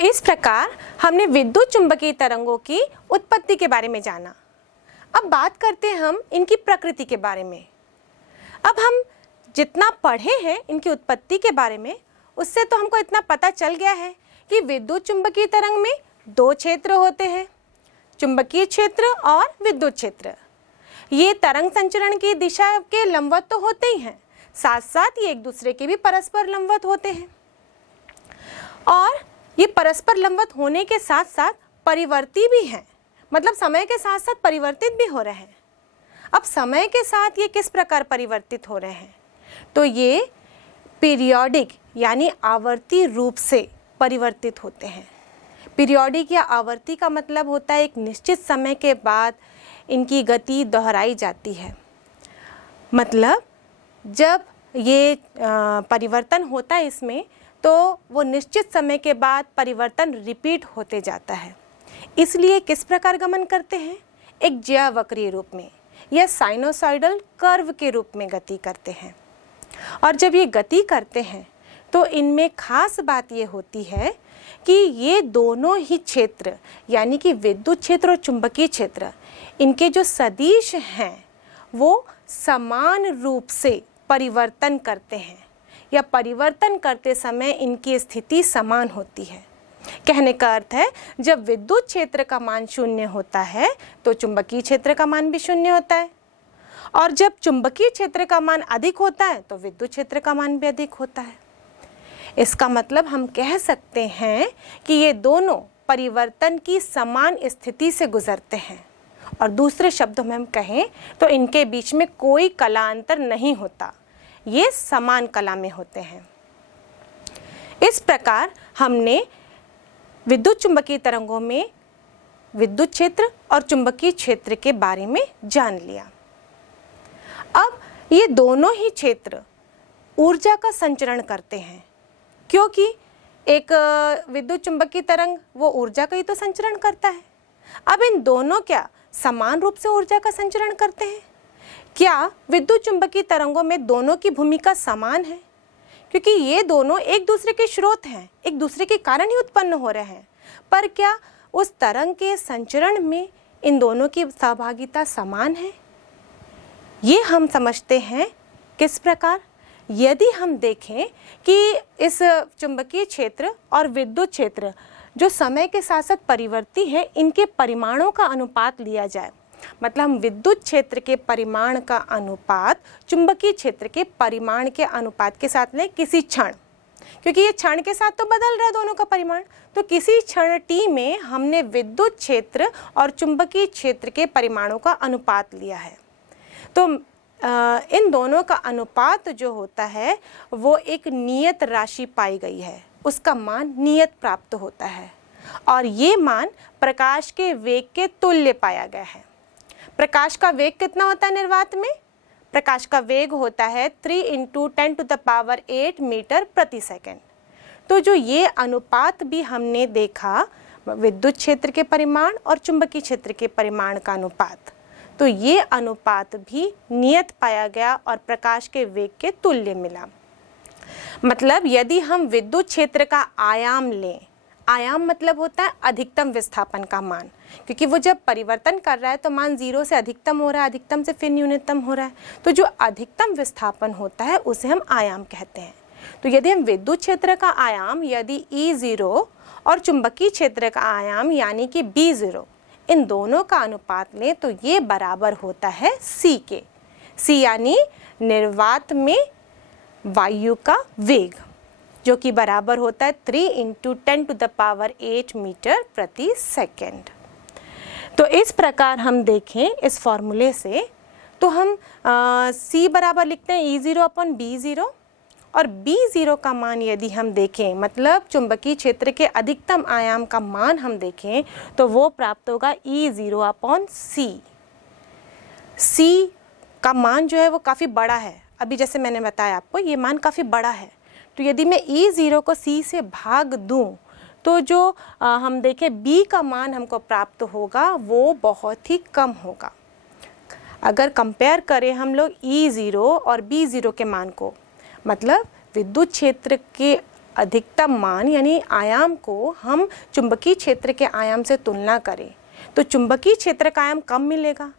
इस प्रकार हमने विद्युत चुंबकीय तरंगों की उत्पत्ति के बारे में जाना। अब बात करते हैं हम इनकी प्रकृति के बारे में। अब हम जितना पढ़े हैं इनकी उत्पत्ति के बारे में, उससे तो हमको इतना पता चल गया है कि विद्युत चुंबकीय तरंग में दो क्षेत्र होते हैं, चुंबकीय क्षेत्र और विद्युत क्षेत्र। ये तरंग संचरण की दिशा के लंबवत तो होते ही हैं, साथ साथ ये एक दूसरे के भी परस्पर लंबवत होते हैं, और ये परस्पर लंबवत होने के साथ साथ परिवर्ती भी हैं, मतलब समय के साथ साथ परिवर्तित भी हो रहे हैं। अब समय के साथ ये किस प्रकार परिवर्तित हो रहे हैं, तो ये पीरियोडिक यानी आवर्ती रूप से परिवर्तित होते हैं। पीरियोडिक या आवर्ती का मतलब होता है एक निश्चित समय के बाद इनकी गति दोहराई जाती है। मतलब जब ये परिवर्तन होता है इसमें, तो वो निश्चित समय के बाद परिवर्तन रिपीट होते जाता है। इसलिए किस प्रकार गमन करते हैं, एक ज्यावक्रीय रूप में या साइनोसॉइडल कर्व के रूप में गति करते हैं। और जब ये गति करते हैं तो इनमें खास बात ये होती है कि ये दोनों ही क्षेत्र यानी कि विद्युत क्षेत्र और चुंबकीय क्षेत्र, इनके जो सदिश हैं वो समान रूप से परिवर्तन करते हैं, या परिवर्तन करते समय इनकी स्थिति समान होती है। कहने का अर्थ है जब विद्युत क्षेत्र का मान शून्य होता है तो चुंबकीय क्षेत्र का मान भी शून्य होता है, और जब चुंबकीय क्षेत्र का मान अधिक होता है तो विद्युत क्षेत्र का मान भी अधिक होता है। इसका मतलब हम कह सकते हैं कि ये दोनों परिवर्तन की समान स्थिति से गुजरते हैं, और दूसरे शब्दों में हम कहें तो इनके बीच में कोई कलांतर नहीं होता, ये समान कला में होते हैं। इस प्रकार हमने विद्युत चुंबकीय तरंगों में विद्युत क्षेत्र और चुंबकीय क्षेत्र के बारे में जान लिया। अब ये दोनों ही क्षेत्र ऊर्जा का संचरण करते हैं, क्योंकि एक विद्युत चुंबकीय तरंग वो ऊर्जा का ही तो संचरण करता है। अब इन दोनों क्या समान रूप से ऊर्जा का संचरण करते हैं? क्या विद्युत चुंबकीय तरंगों में दोनों की भूमिका समान है? क्योंकि ये दोनों एक दूसरे के स्रोत हैं, एक दूसरे के कारण ही उत्पन्न हो रहे हैं, पर क्या उस तरंग के संचरण में इन दोनों की सहभागिता समान है? ये हम समझते हैं किस प्रकार, यदि हम देखें कि इस चुंबकीय क्षेत्र और विद्युत क्षेत्र जो समय के साथ साथ परिवर्ती है, इनके परिमाणों का अनुपात लिया जाए। मतलब हम विद्युत क्षेत्र के परिमाण का अनुपात चुंबकीय क्षेत्र के परिमाण के अनुपात के साथ लें किसी क्षण, क्योंकि ये क्षण के साथ तो बदल रहा है दोनों का परिमाण। तो किसी क्षण t में हमने विद्युत क्षेत्र और चुंबकीय क्षेत्र के परिमाणों का अनुपात लिया है। तो इन दोनों का अनुपात जो होता है वो एक नियत राशि पाई गई है, उसका मान नियत प्राप्त होता है, और ये मान प्रकाश के वेग के तुल्य पाया गया है। प्रकाश का वेग कितना होता है निर्वात में? प्रकाश का वेग होता है 3 × 10⁸ मीटर प्रति सेकंड। तो जो ये अनुपात भी हमने देखा, विद्युत क्षेत्र के परिमाण और चुंबकीय क्षेत्र के परिमाण का अनुपात, तो ये अनुपात भी नियत पाया गया और प्रकाश के वेग के तुल्य मिला। मतलब यदि हम विद्युत क्षेत्र का आयाम लें, आयाम मतलब होता है अधिकतम विस्थापन का मान, क्योंकि वो जब परिवर्तन कर रहा है तो मान 0 से अधिकतम हो रहा है, अधिकतम से फिर न्यूनतम हो रहा है, तो जो अधिकतम विस्थापन होता है उसे हम आयाम कहते हैं। तो यदि हम विद्युत क्षेत्र का आयाम यदि E0 और चुंबकीय क्षेत्र का आयाम यानी कि B0, इन दोनों का अनुपात लें तो ये बराबर होता है C के। C यानी निर्वात में वायु का वेग, जो कि बराबर होता है 3 × 10⁸ मीटर प्रति सेकंड। तो इस प्रकार हम देखें इस फॉर्मूले से, तो हम C बराबर लिखते हैं E0/B0, और B0 का मान यदि हम देखें, मतलब चुंबकीय क्षेत्र के अधिकतम आयाम का मान हम देखें, तो वो प्राप्त होगा E0/C। C का मान जो है वो काफ़ी बड़ा है, अभी जैसे मैंने बताया आपको ये मान काफ़ी बड़ा है। तो यदि मैं E0 को C से भाग दूं तो जो हम देखें B का मान हमको प्राप्त होगा वो बहुत ही कम होगा। अगर कंपेयर करें हम लोग E0 और B0 के मान को, मतलब विद्युत क्षेत्र के अधिकतम मान यानी आयाम को हम चुंबकीय क्षेत्र के आयाम से तुलना करें तो चुंबकीय क्षेत्र का आयाम कम मिलेगा,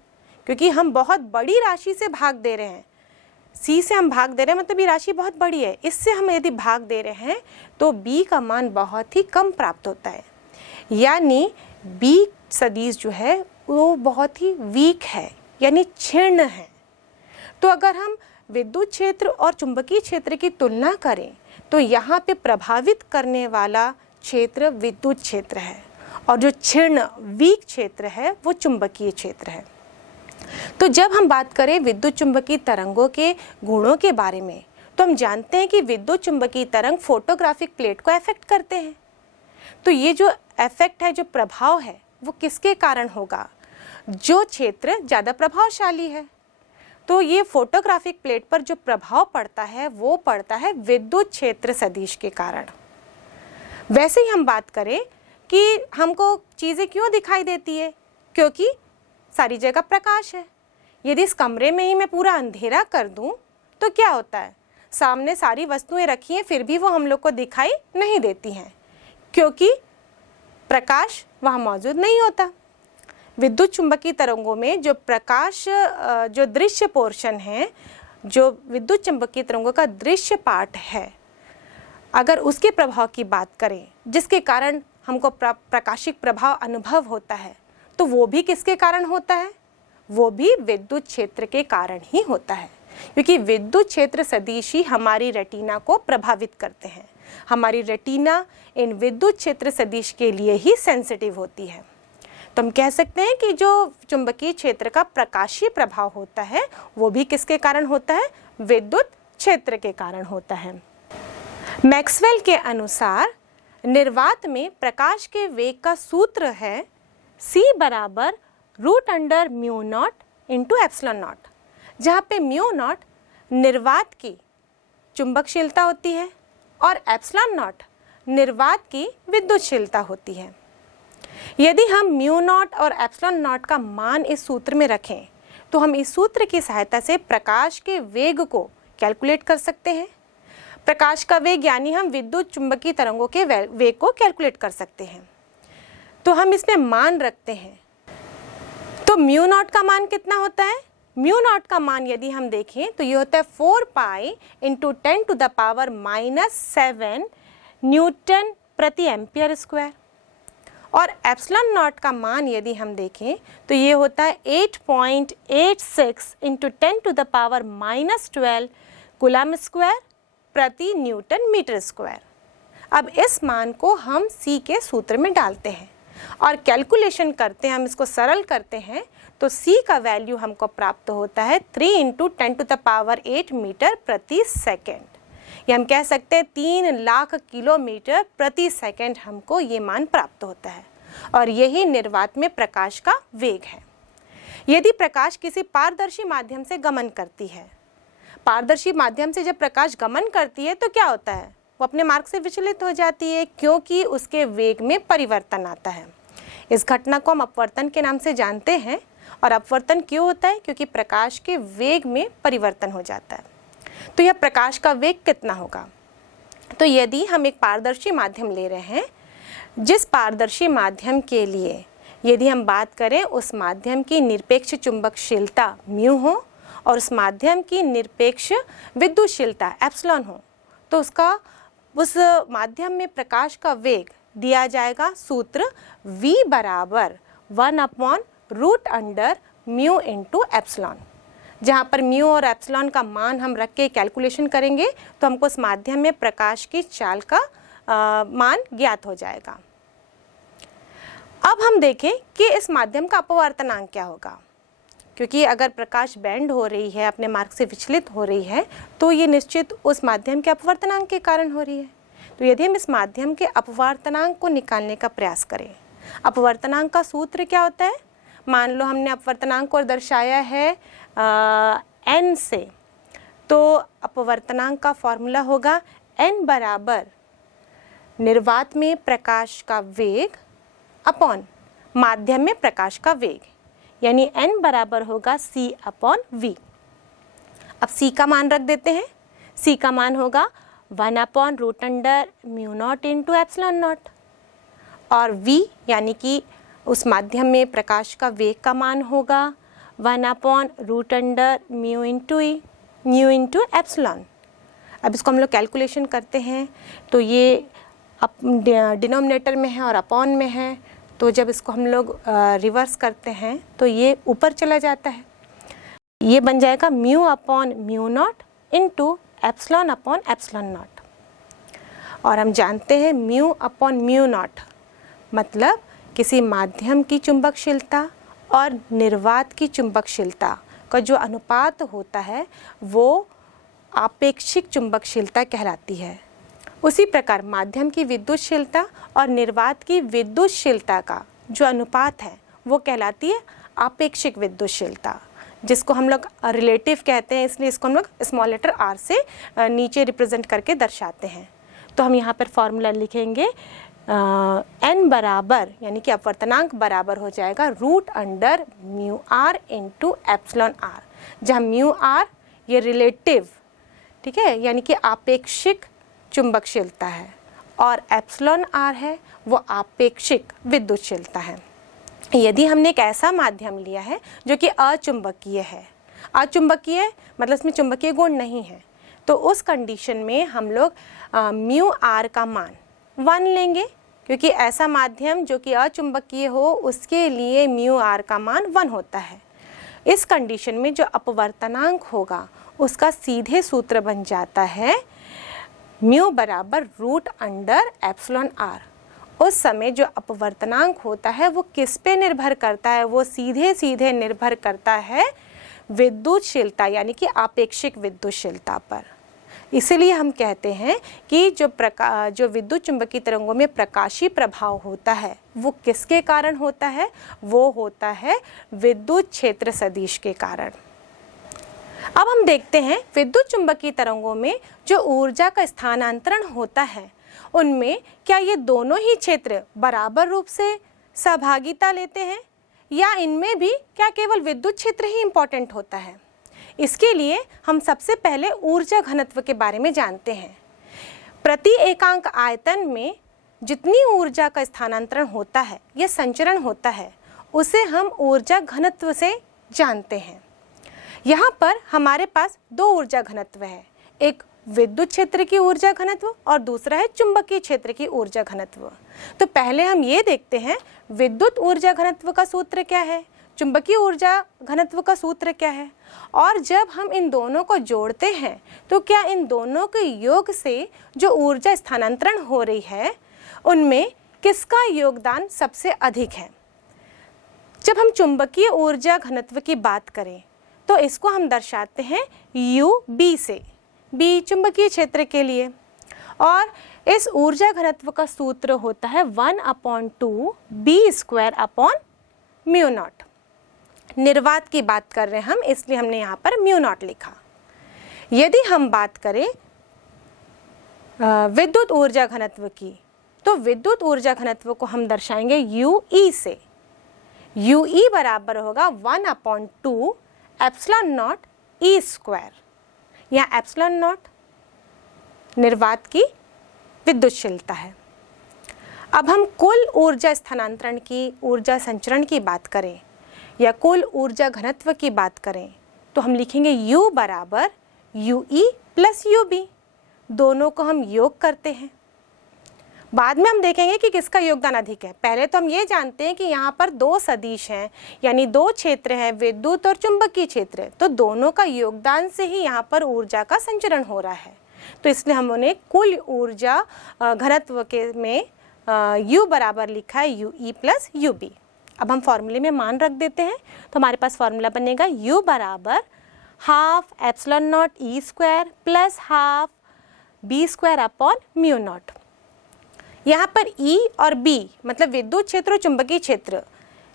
क्योंकि हम बहुत बड़ी राशि से भाग दे रहे हैं। C से हम भाग दे रहे हैं मतलब ये राशि बहुत बड़ी है, इससे हम यदि भाग दे रहे हैं तो B का मान बहुत ही कम प्राप्त होता है, यानी B सदिश जो है वो बहुत ही वीक है यानी क्षीण है। तो अगर हम विद्युत क्षेत्र और चुंबकीय क्षेत्र की तुलना करें तो यहाँ पे प्रभावित करने वाला क्षेत्र विद्युत क्षेत्र है और जो क्षीण वीक क्षेत्र है वो चुंबकीय क्षेत्र है। तो जब हम बात करें विद्युत चुंबकीय तरंगों के गुणों के बारे में तो हम जानते हैं कि विद्युत चुंबकीय तरंग फोटोग्राफिक प्लेट को अफेक्ट करते हैं। तो ये जो इफेक्ट है, जो प्रभाव है, वो किसके कारण होगा? जो क्षेत्र ज़्यादा प्रभावशाली है। तो ये फोटोग्राफिक प्लेट पर जो प्रभाव पड़ता है वो पड़ता है विद्युत क्षेत्र सदिश के कारण। वैसे ही हम बात करें कि हमको चीज़ें क्यों दिखाई देती है, क्योंकि सारी जगह प्रकाश है। यदि इस कमरे में ही मैं पूरा अंधेरा कर दूं तो क्या होता है, सामने सारी वस्तुएं रखी हैं फिर भी वो हम लोग को दिखाई नहीं देती हैं, क्योंकि प्रकाश वहाँ मौजूद नहीं होता। विद्युत चुंबकीय तरंगों में जो प्रकाश, जो दृश्य पोर्शन है, जो विद्युत चुंबकीय तरंगों का दृश्य पार्ट है, अगर उसके प्रभाव की बात करें जिसके कारण हमको प्रकाशिक प्रभाव अनुभव होता है तो वो भी किसके कारण होता है? वो भी विद्युत क्षेत्र के कारण ही होता है, क्योंकि विद्युत क्षेत्र सदिश ही हमारी रेटिना को प्रभावित करते हैं। हमारी रेटिना इन विद्युत क्षेत्र सदिश के लिए ही सेंसिटिव होती है। तो हम कह सकते हैं कि जो चुंबकीय क्षेत्र का प्रकाशीय प्रभाव होता है वो भी किसके कारण होता है? विद्युत क्षेत्र के कारण होता है। मैक्सवेल के अनुसार निर्वात में प्रकाश के वेग का सूत्र है C बराबर √μ0 इंटू एप्सिलॉन नॉट, जहाँ पे μ0 निर्वात की चुंबकशीलता होती है और एप्सिलॉन नॉट निर्वात की विद्युतशीलता होती है। यदि हम μ0 और एप्सिलॉन नॉट का मान इस सूत्र में रखें तो हम इस सूत्र की सहायता से प्रकाश के वेग को कैलकुलेट कर सकते हैं। प्रकाश का वेग यानी हम विद्युत चुंबकीय तरंगों के वेग को कैलकुलेट कर सकते हैं। तो हम इसमें मान रखते हैं, तो μ0 का मान कितना होता है? μ0 का मान यदि हम देखें तो ये होता है 4 पाई इंटू 10⁻⁷ न्यूटन प्रति एम्पियर स्क्वायर, और एप्सिलॉन नॉट का मान यदि हम देखें तो ये होता है 8.86 इंटू 10⁻⁻12 कूलम स्क्वायर प्रति न्यूटन मीटर स्क्वायर। अब इस मान को हम C के सूत्र में डालते हैं और कैलकुलेशन करते हैं, हम इसको सरल करते हैं तो C का वैल्यू हमको प्राप्त होता है 3 इंटू 10⁸ मीटर प्रति सेकेंड, या हम कह सकते हैं 3 लाख किलोमीटर प्रति सेकेंड हमको ये मान प्राप्त होता है। और यही निर्वात में प्रकाश का वेग है। यदि प्रकाश किसी पारदर्शी माध्यम से गमन करती है, पारदर्शी माध्यम से जब प्रकाश गमन करती है तो क्या होता है? वो अपने मार्ग से विचलित हो जाती है, क्योंकि उसके वेग में परिवर्तन आता है। इस घटना को हम अपवर्तन के नाम से जानते हैं। और अपवर्तन क्यों होता है? क्योंकि प्रकाश के वेग में परिवर्तन हो जाता है। तो यह प्रकाश का वेग कितना होगा? तो यदि हम एक पारदर्शी माध्यम ले रहे हैं, जिस पारदर्शी माध्यम के लिए यदि हम बात करें उस माध्यम की निरपेक्ष चुंबकशीलता म्यू हो और उस माध्यम की निरपेक्ष विद्युतशीलता एप्सिलॉन हो, तो उस माध्यम में प्रकाश का वेग दिया जाएगा सूत्र V बराबर 1/√μ इंटू एप्सिलॉन, जहाँ पर म्यू और एप्सिलॉन का मान हम रख के कैलकुलेशन करेंगे तो हमको उस माध्यम में प्रकाश की चाल का मान ज्ञात हो जाएगा। अब हम देखें कि इस माध्यम का अपवर्तनांक क्या होगा, क्योंकि अगर प्रकाश बैंड हो रही है, अपने मार्ग से विचलित हो रही है, तो ये निश्चित उस माध्यम के अपवर्तनांक के कारण हो रही है। तो यदि हम इस माध्यम के अपवर्तनांक को निकालने का प्रयास करें, अपवर्तनांक का सूत्र क्या होता है? मान लो हमने अपवर्तनांक को दर्शाया है n से, तो अपवर्तनांक का फॉर्मूला होगा n बराबर निर्वात में प्रकाश का वेग अपॉन माध्यम में प्रकाश का वेग, यानी n बराबर होगा C/V। अब C का मान रख देते हैं। C का मान होगा 1/√μ0 इंटू एप्सिलॉन नॉट। और v यानी कि उस माध्यम में प्रकाश का वेग का मान होगा 1/√μ इंटू ई, म्यू इंटू एप्सिलॉन। अब इसको हम लोग कैलकुलेशन करते हैं तो ये डिनोमिनेटर में है और अपॉन में है, तो जब इसको हम लोग रिवर्स करते हैं तो ये ऊपर चला जाता है। ये बन जाएगा mu upon mu naught into epsilon upon epsilon not. और हम जानते हैं म्यू अपॉन म्यू नॉट मतलब किसी माध्यम की चुंबकशीलता और निर्वात की चुंबकशीलता का जो अनुपात होता है वो आपेक्षिक चुंबकशीलता कहलाती है। उसी प्रकार माध्यम की विद्युतशीलता और निर्वात की विद्युतशीलता का जो अनुपात है वो कहलाती है आपेक्षिक विद्युतशीलता, जिसको हम लोग रिलेटिव कहते हैं, इसलिए इसको हम लोग स्मॉल लेटर r से नीचे रिप्रेजेंट करके दर्शाते हैं। तो हम यहाँ पर फॉर्मूला लिखेंगे n बराबर यानी कि अपवर्तनांक बराबर हो जाएगा √μr इंटू एप्सिलॉन r, जहाँ μr ये रिलेटिव, ठीक है, यानी कि आपेक्षिक चुंबकशीलता है और एप्सिलॉन r है वो आपेक्षिक विद्युतशीलता है। यदि हमने एक ऐसा माध्यम लिया है जो कि अचुंबकीय है, अचुंबकीय मतलब इसमें चुंबकीय गुण नहीं है, तो उस कंडीशन में हम लोग म्यू आर का मान 1 लेंगे, क्योंकि ऐसा माध्यम जो कि अचुंबकीय हो उसके लिए म्यू आर का मान 1 होता है। इस कंडीशन में जो अपवर्तनांक होगा उसका सीधे सूत्र बन जाता है म्यू बराबर √एप्सिलॉन आर। उस समय जो अपवर्तनांक होता है वो किस पे निर्भर करता है, वो सीधे सीधे निर्भर करता है विद्युतशीलता यानी कि आपेक्षिक विद्युतशीलता पर। इसीलिए हम कहते हैं कि जो विद्युत चुंबकीय तरंगों में प्रकाशीय प्रभाव होता है वो किसके कारण होता है, वो होता है विद्युत क्षेत्र सदिश के कारण। अब हम देखते हैं विद्युत चुंबकीय तरंगों में जो ऊर्जा का स्थानांतरण होता है उनमें क्या ये दोनों ही क्षेत्र बराबर रूप से सहभागिता लेते हैं या इनमें भी क्या केवल विद्युत क्षेत्र ही इम्पोर्टेंट होता है। इसके लिए हम सबसे पहले ऊर्जा घनत्व के बारे में जानते हैं। प्रति एकांक आयतन में जितनी ऊर्जा का स्थानांतरण होता है या संचरण होता है उसे हम ऊर्जा घनत्व से जानते हैं। यहाँ पर हमारे पास 2 ऊर्जा घनत्व है, एक विद्युत क्षेत्र की ऊर्जा घनत्व और दूसरा है चुंबकीय क्षेत्र की ऊर्जा घनत्व। तो पहले हम ये देखते हैं विद्युत ऊर्जा घनत्व का सूत्र क्या है, चुंबकीय ऊर्जा घनत्व का सूत्र क्या है, और जब हम इन दोनों को जोड़ते हैं तो क्या इन दोनों के योग से जो ऊर्जा स्थानांतरण हो रही है उनमें किसका योगदान सबसे अधिक है। जब हम चुंबकीय ऊर्जा घनत्व की बात करें तो इसको हम दर्शाते हैं UB से, B चुंबकीय क्षेत्र के लिए, और इस ऊर्जा घनत्व का सूत्र होता है 1/2 B²/μ0। निर्वात की बात कर रहे हैं हम, इसलिए हमने यहाँ पर μ0 लिखा। यदि हम बात करें विद्युत ऊर्जा घनत्व की तो विद्युत ऊर्जा घनत्व को हम दर्शाएंगे UE से। UE बराबर होगा 1/2 एप्सिलॉन नॉट E²। यहाँ एप्सिलॉन नॉट निर्वात की विद्युतशीलता है। अब हम कुल ऊर्जा स्थानांतरण की, ऊर्जा संचरण की बात करें या कुल ऊर्जा घनत्व की बात करें तो हम लिखेंगे U बराबर UE प्लस UB। दोनों को हम योग करते हैं, बाद में हम देखेंगे कि किसका योगदान अधिक है। पहले तो हम ये जानते हैं कि यहाँ पर 2 सदिश हैं यानी 2 क्षेत्र हैं, विद्युत और चुंबकीय क्षेत्र, तो दोनों का योगदान से ही यहाँ पर ऊर्जा का संचरण हो रहा है। तो इसलिए हमने कुल ऊर्जा घनत्व के में U बराबर लिखा है UE प्लस UB। अब हम फॉर्मूले में मान रख देते हैं तो हमारे पास फॉर्मूला बनेगा U बराबर ½ epsilon not E² plus ½ B²/μ0। यहाँ पर E और B मतलब विद्युत क्षेत्र और चुंबकीय क्षेत्र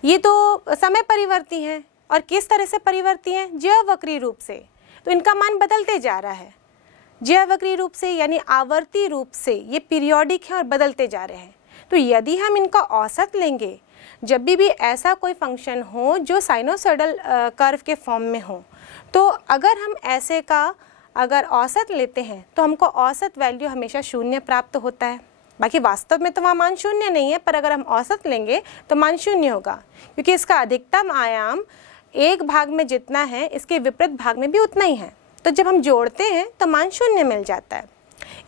ये तो समय परिवर्ती हैं, और किस तरह से परिवर्ती हैं, ज्यावक्रीय रूप से। तो इनका मान बदलते जा रहा है ज्यावक्रीय रूप से, यानी आवर्ती रूप से ये पीरियोडिक है और बदलते जा रहे हैं। तो यदि हम इनका औसत लेंगे, जब भी ऐसा कोई फंक्शन हो जो साइनोसॉइडल कर्व के फॉर्म में हो, तो अगर हम ऐसे का अगर औसत लेते हैं तो हमको औसत वैल्यू हमेशा शून्य प्राप्त होता है। बाकी वास्तव में तो वहाँ मान शून्य नहीं है, पर अगर हम औसत लेंगे तो मान शून्य होगा, क्योंकि इसका अधिकतम आयाम एक भाग में जितना है इसके विपरीत भाग में भी उतना ही है। तो जब हम जोड़ते हैं तो मान शून्य मिल जाता है।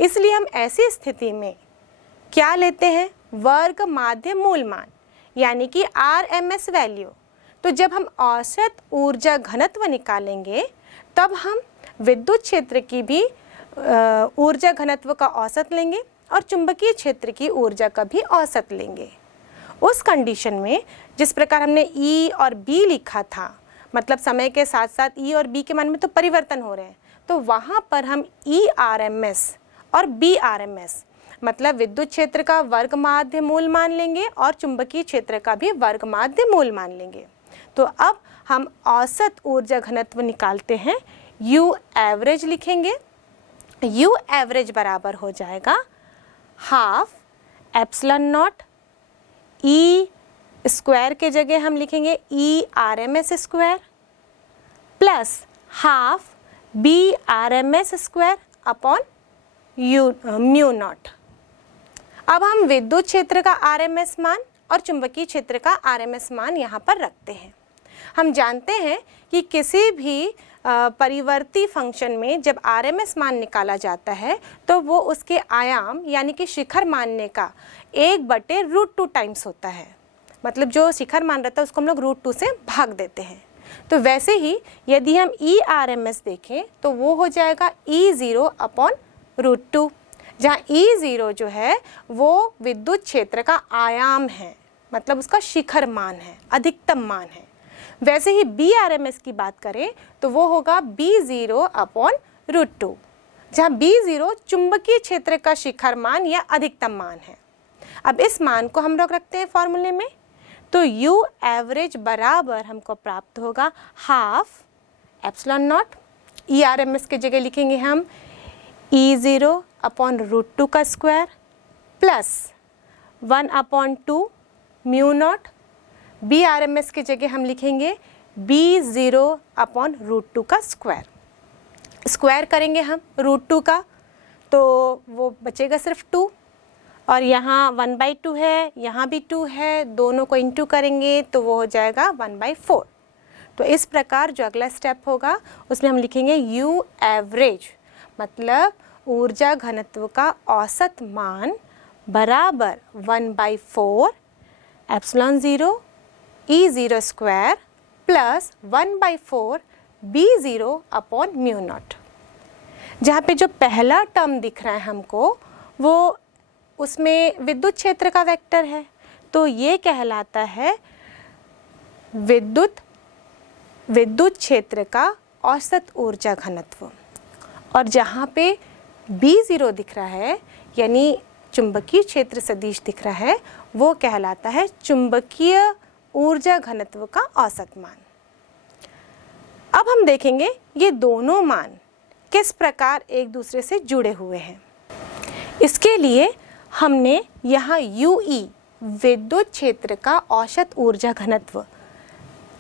इसलिए हम ऐसी स्थिति में क्या लेते हैं, वर्ग माध्य मूल मान, यानी कि RMS वैल्यू। तो जब हम औसत ऊर्जा घनत्व निकालेंगे तब हम विद्युत क्षेत्र की भी ऊर्जा घनत्व का औसत लेंगे और चुंबकीय क्षेत्र की ऊर्जा का भी औसत लेंगे। उस कंडीशन में जिस प्रकार हमने E और B लिखा था, मतलब समय के साथ साथ E और B के मान में तो परिवर्तन हो रहे हैं, तो वहाँ पर हम ERMS और BRMS मतलब विद्युत क्षेत्र का वर्ग माध्य मूल मान लेंगे और चुंबकीय क्षेत्र का भी वर्ग माध्य मूल मान लेंगे। तो अब हम औसत ऊर्जा घनत्व निकालते हैं, U एवरेज लिखेंगे। U एवरेज बराबर हो जाएगा half epsilon not, E square के जगह हम लिखेंगे ERMS square plus half BRMS square upon mu naught. अब हम विद्युत क्षेत्र का RMS मान और चुंबकीय क्षेत्र का RMS मान यहाँ पर रखते हैं। हम जानते हैं कि किसी भी परिवर्ती फंक्शन में जब RMS मान निकाला जाता है तो वो उसके आयाम यानी कि शिखर मानने का 1/√2 टाइम्स होता है। मतलब जो शिखर मान रहता है उसको हम लोग √2 से भाग देते हैं। तो वैसे ही यदि हम ERMS देखें तो वो हो जाएगा E0/√2, जहाँ E0 जो है वो विद्युत क्षेत्र का आयाम है, मतलब उसका शिखर मान है, अधिकतम मान है। वैसे ही BRMS की बात करें तो वो होगा B0/√2, जहाँ B0 चुंबकीय क्षेत्र का शिखर मान या अधिकतम मान है। अब इस मान को हम लोग रखते हैं फॉर्मूले में, तो U एवरेज बराबर हमको प्राप्त होगा हाफ एप्सिलॉन नॉट, ERMS के जगह लिखेंगे हम E0/√2 का square plus 1/2 mu naught, BRMS के जगह हम लिखेंगे B0/√2 का स्क्वायर। स्क्वायर करेंगे हम √2 का तो वो बचेगा सिर्फ 2, और यहाँ 1/2 है, यहाँ भी 2 है, दोनों को इंटू करेंगे तो वो हो जाएगा 1/4। तो इस प्रकार जो अगला स्टेप होगा उसमें हम लिखेंगे U एवरेज मतलब ऊर्जा घनत्व का औसत मान बराबर 1/4 एप्सिलॉन 0 E0 स्क्वायर प्लस 1/4 B0/म्यू नॉट। जहाँ पे जो पहला टर्म दिख रहा है हमको वो उसमें विद्युत क्षेत्र का वेक्टर है, तो ये कहलाता है विद्युत क्षेत्र का औसत ऊर्जा घनत्व। और जहाँ पे B0 दिख रहा है यानी चुंबकीय क्षेत्र सदिश दिख रहा है वो कहलाता है चुंबकीय ऊर्जा घनत्व का औसत मान। अब हम देखेंगे ये दोनों मान किस प्रकार एक दूसरे से जुड़े हुए हैं। इसके लिए हमने यहाँ UE विद्युत क्षेत्र का औसत ऊर्जा घनत्व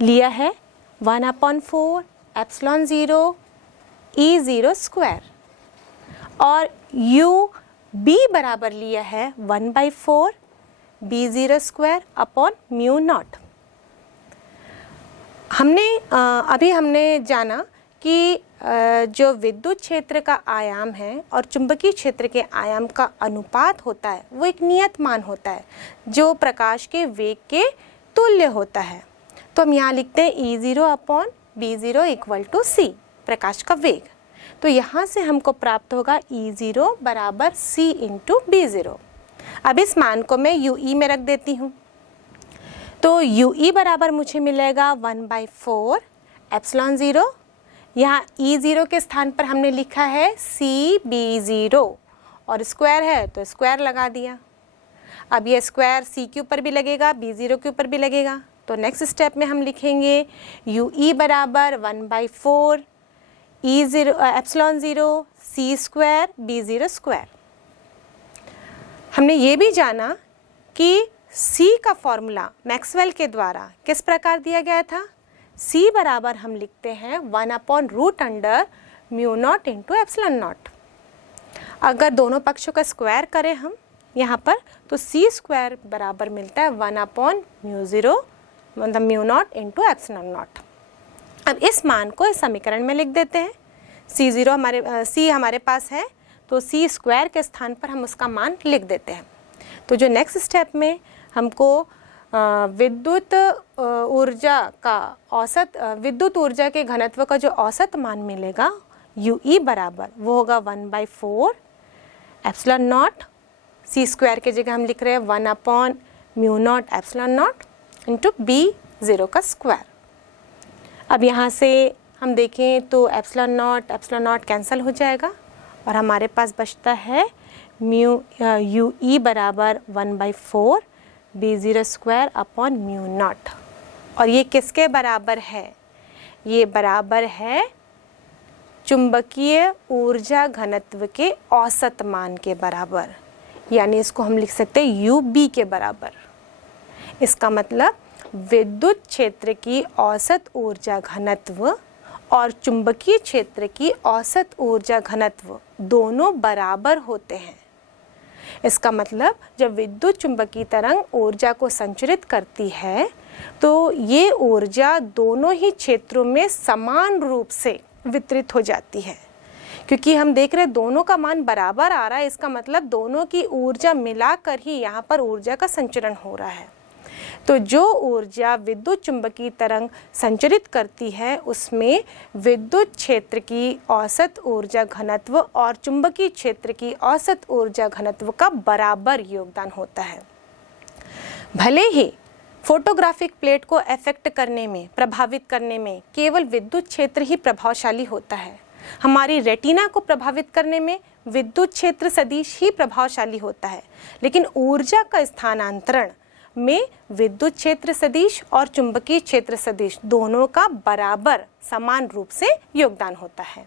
लिया है 1/4 एप्सिलॉन 0 E0 स्क्वायर, और UB बराबर लिया है 1/4 B0 square upon mu naught. अभी हमने जाना कि जो विद्युत क्षेत्र का आयाम है और चुंबकीय क्षेत्र के आयाम का अनुपात होता है वो एक नियत मान होता है जो प्रकाश के वेग के तुल्य होता है। तो हम यहाँ लिखते हैं E0/B0 = c, प्रकाश का वेग। तो यहाँ से हमको प्राप्त होगा E0 बराबर c × B0। अब इस मान को मैं UE में रख देती हूँ, तो UE बराबर मुझे मिलेगा 1/4 एप्सिलॉन 0। यहाँ E0 के स्थान पर हमने लिखा है CB0 और स्क्वायर है तो स्क्वायर लगा दिया। अब ये स्क्वायर C के ऊपर भी लगेगा, B0 के ऊपर भी लगेगा। तो नेक्स्ट स्टेप में हम लिखेंगे UE बराबर 1/4 epsilon 0 C square B0 square. हमने ये भी जाना कि C का फॉर्मूला मैक्सवेल के द्वारा किस प्रकार दिया गया था। C बराबर हम लिखते हैं 1/√2 mu naught into epsilon not. अगर दोनों पक्षों का स्क्वायर करें हम यहाँ पर तो सी स्क्वायर बराबर मिलता है 1/μ0 मतलब mu naught into epsilon not. अब इस मान को इस समीकरण में लिख देते हैं। सी हमारे पास है तो सी स्क्वायर के स्थान पर हम उसका मान लिख देते हैं। तो जो नेक्स्ट स्टेप में हमको विद्युत ऊर्जा के घनत्व का जो औसत मान मिलेगा UE बराबर वो होगा 1/4 एप्सिलॉन नॉट, सी स्क्वायर की जगह हम लिख रहे हैं 1/μ0 एप्सिलॉन नॉट इंटू B0 का स्क्वायर। अब यहाँ से हम देखें तो एप्सिलॉन नॉट कैंसिल हो जाएगा और हमारे पास बचता है UE बराबर 1/4 B0 square upon mu naught. और ये किसके बराबर है? ये बराबर है चुंबकीय ऊर्जा घनत्व के औसत मान के बराबर, यानी इसको हम लिख सकते हैं UB के बराबर। इसका मतलब विद्युत क्षेत्र की औसत ऊर्जा घनत्व और चुंबकीय क्षेत्र की औसत ऊर्जा घनत्व दोनों बराबर होते हैं। इसका मतलब जब विद्युत चुंबकीय तरंग ऊर्जा को संचरित करती है तो ये ऊर्जा दोनों ही क्षेत्रों में समान रूप से वितरित हो जाती है। क्योंकि हम देख रहे हैं दोनों का मान बराबर आ रहा है, इसका मतलब दोनों की ऊर्जा मिलाकर ही यहाँ पर ऊर्जा का संचरण हो रहा है। तो जो ऊर्जा विद्युत चुंबकीय तरंग संचरित करती है उसमें विद्युत क्षेत्र की औसत ऊर्जा घनत्व और चुंबकीय क्षेत्र की औसत ऊर्जा घनत्व का बराबर योगदान होता है। भले ही फोटोग्राफिक प्लेट को अफेक्ट करने में, प्रभावित करने में केवल विद्युत क्षेत्र ही प्रभावशाली होता है, हमारी रेटिना को प्रभावित करने में विद्युत क्षेत्र सदिश ही प्रभावशाली होता है, लेकिन ऊर्जा का स्थानांतरण में विद्युत क्षेत्र सदिश और चुंबकीय क्षेत्र सदिश दोनों का बराबर समान रूप से योगदान होता है।